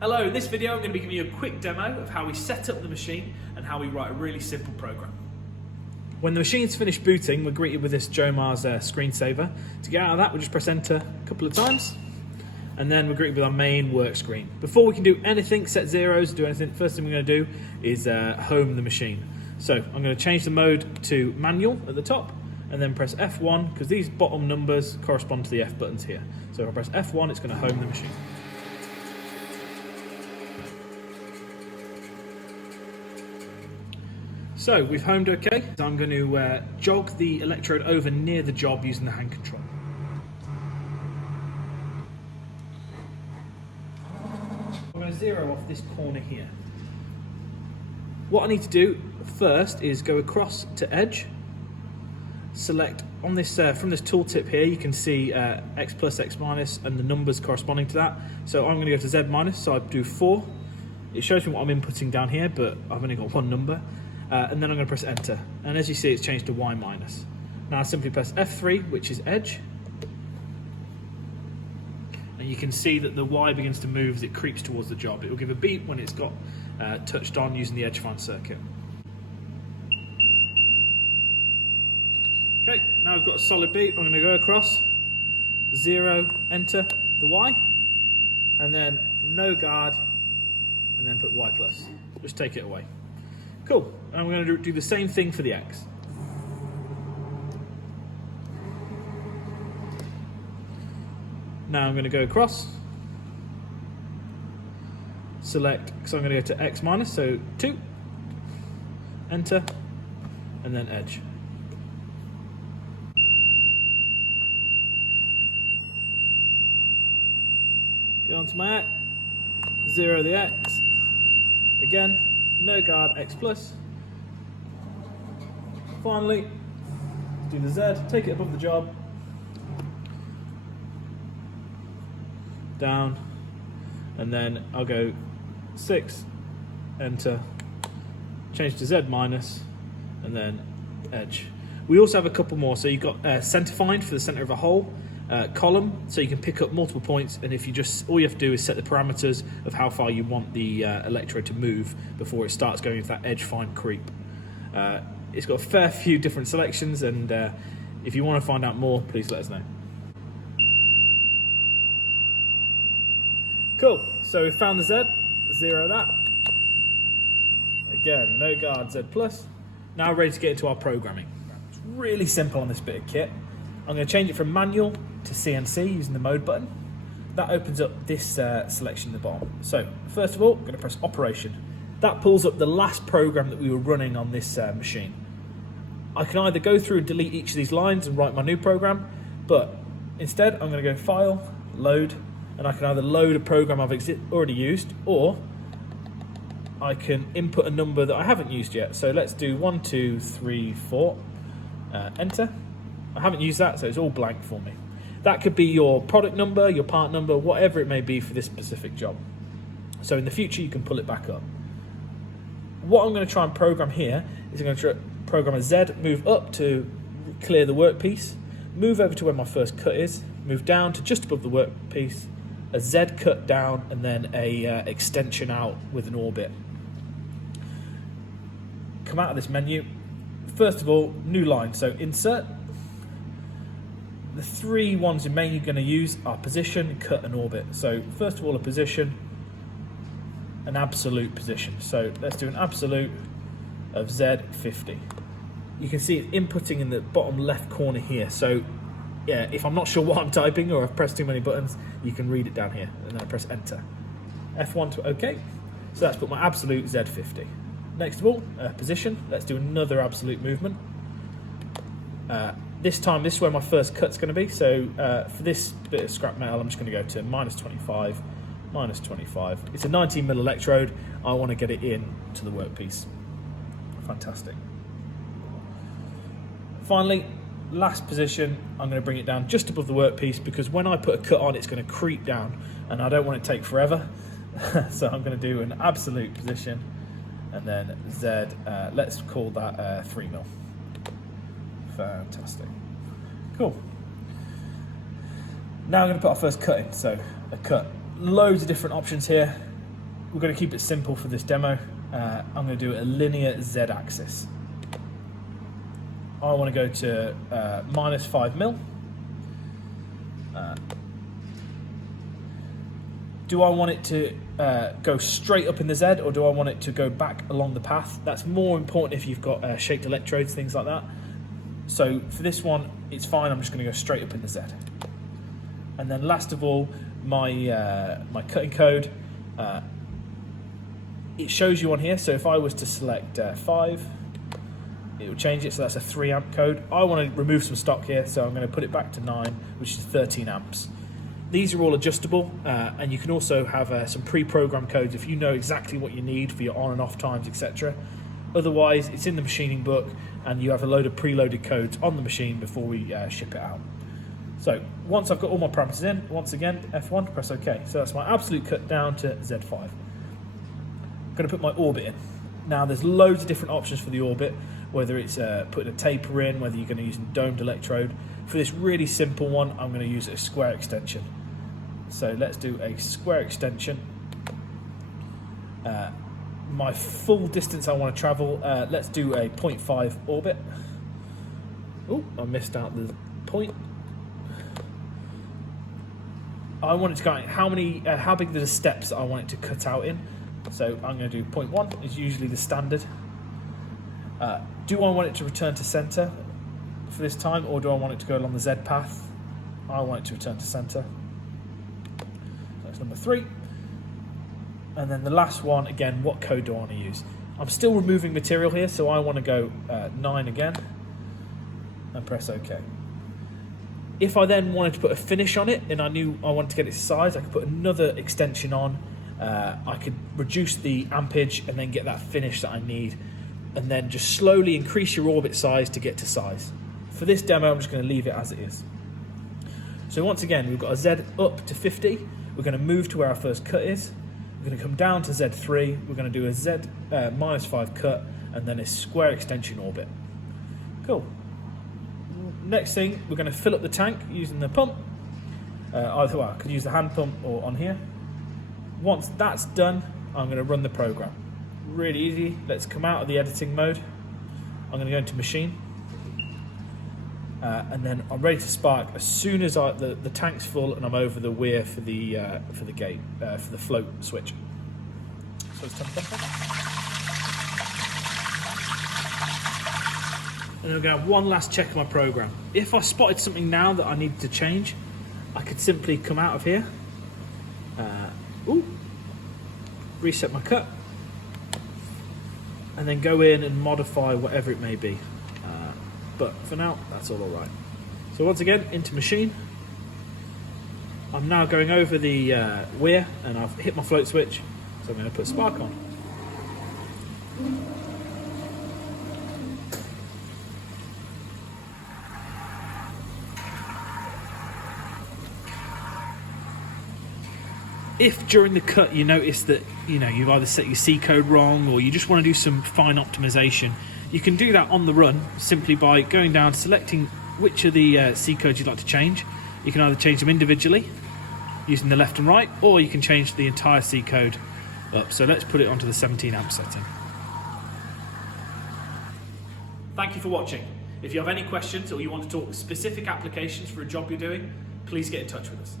Hello, in this video I'm going to be giving you a quick demo of how we set up the machine and how we write a really simple program. When the machine's finished booting, we're greeted with this Joemars screensaver. To get out of that, we'll just press enter a couple of times, and then we're greeted with our main work screen. Before we can do anything, set zeros, do anything, first thing we're going to do is home the machine. So I'm going to change the mode to manual at the top, and then press F1, because these bottom numbers correspond to the F buttons here. So if I press F1, it's going to home the machine. So we've homed OK. So I'm going to jog the electrode over near the job using the hand control. I'm going to zero off this corner here. What I need to do first is go across to edge, select on this from this tooltip here. You can see X plus, X minus, and the numbers corresponding to that. So I'm going to go to Z minus. So I do 4. It shows me what I'm inputting down here, but I've only got one number. And then I'm going to press enter, and as you see, it's changed to Y minus. Now I simply press F3, which is edge, and you can see that the Y begins to move as it creeps towards the job. It will give a beep when it's got touched on using the edge find circuit. Okay, now I've got a solid beep. I'm going to go across, 0, enter the Y, and then no guard, and then put Y plus. Just take it away. Cool, and I'm going to do the same thing for the X. Now I'm going to go across, select, so I'm going to go to X minus, so 2, enter, and then edge. Go on to my X, 0 the X, again, no guard, X plus. Finally, do the Z, take it above the job, down, and then I'll go 6, enter, change to Z minus, and then edge. We also have a couple more, so you've got center find for the center of a hole, column, so you can pick up multiple points, and if you just, all you have to do is set the parameters of how far you want the electrode to move before it starts going into that edge find creep. It's got a fair few different selections, and if you want to find out more, please let us know. Cool, so we've found the Z, 0 that. Again, no guard, Z plus. Now we're ready to get into our programming. It's really simple on this bit of kit. I'm going to change it from manual to CNC using the mode button. That opens up this selection at the bottom. So first of all, I'm going to press operation. That pulls up the last program that we were running on this machine. I can either go through and delete each of these lines and write my new program, but instead I'm going to go file, load, and I can either load a program I've already used, or I can input a number that I haven't used yet. So let's do 1, 2, 3, 4, enter. I haven't used that, so it's all blank for me. That could be your product number, your part number, whatever it may be for this specific job. So in the future, you can pull it back up. What I'm going to try and program here is I'm going to program a Z, move up to clear the workpiece, move over to where my first cut is, move down to just above the workpiece, a Z cut down, and then a extension out with an orbit. Come out of this menu. First of all, new line, so insert. The 3 ones you're mainly going to use are position, cut, and orbit. So first of all, a position, an absolute position. So let's do an absolute of Z50. You can see it inputting in the bottom left corner here. So yeah, if I'm not sure what I'm typing or I've pressed too many buttons, you can read it down here, and then I press enter. F1 to OK. So that's put my absolute Z50. Next of all, position. Let's do another absolute movement. This time, this is where my first cut's going to be. So for this bit of scrap metal, I'm just going to go to minus 25, minus 25. It's a 19mm electrode. I want to get it in to the workpiece. Fantastic. Finally, last position, I'm going to bring it down just above the workpiece, because when I put a cut on, it's going to creep down, and I don't want it to take forever. So I'm going to do an absolute position, and then Z, let's call that 3mm. Fantastic. Cool. Now I'm going to put our first cut in. So a cut. Loads of different options here. we're going to keep it simple for this demo. I'm going to do a linear Z-axis. I want to go to -5mm. Do I want it to go straight up in the Z, or do I want it to go back along the path? That's more important if you've got shaped electrodes, things like that. So for this one, it's fine. I'm just going to go straight up in the Z. And then last of all, my cutting code. It shows you on here. So if I was to select 5, it will change it. So that's a 3 amp code. I want to remove some stock here, so I'm going to put it back to 9, which is 13 amps. These are all adjustable, and you can also have some pre-programmed codes if you know exactly what you need for your on and off times, etc. Otherwise, it's in the machining book, and you have a load of preloaded codes on the machine before we ship it out. So once I've got all my parameters in, once again, F1, press OK. So that's my absolute cut down to Z5. I'm going to put my orbit in. Now there's loads of different options for the orbit, whether it's putting a taper in, whether you're going to use a domed electrode. For this really simple one, I'm going to use a square extension. So let's do a square extension. My full distance I want to travel, let's do a 0.5 orbit. Oh, I missed out the point. I want it to go, how big are the steps that I want it to cut out in? So I'm going to do 0.1 is usually the standard. Do I want it to return to center for this time, or do I want it to go along the Z path? I want it to return to center. That's number 3. And then the last one, again, what code do I want to use? I'm still removing material here, so I want to go 9 again and press OK. If I then wanted to put a finish on it and I knew I wanted to get its size, I could put another extension on. I could reduce the ampage and then get that finish that I need, and then just slowly increase your orbit size to get to size. For this demo, I'm just going to leave it as it is. So once again, we've got a Z up to 50. We're going to move to where our first cut is. We're going to come down to Z3. We're going to do a Z -5 cut and then a square extension orbit. Cool. Next thing, we're going to fill up the tank using the pump. Either way, I could use the hand pump or on here. Once that's done, I'm going to run the program. Really easy. Let's come out of the editing mode. I'm going to go into machine. And then I'm ready to spark as soon as the tank's full and I'm over the weir for the gate, for the float switch. So let's turn the pump on. And then we're going to have one last check of my program. If I spotted something now that I needed to change, I could simply come out of here, reset my cut, and then go in and modify whatever it may be. But for now, that's all alright. So once again, into machine. I'm now going over the weir, and I've hit my float switch, so I'm going to put spark on. If during the cut you notice that you've either set your C code wrong, or you just want to do some fine optimization, you can do that on the run simply by going down, selecting which of the C codes you'd like to change. You can either change them individually using the left and right, or you can change the entire C code up. So let's put it onto the 17 amp setting. Thank you for watching. If you have any questions or you want to talk specific applications for a job you're doing, please get in touch with us.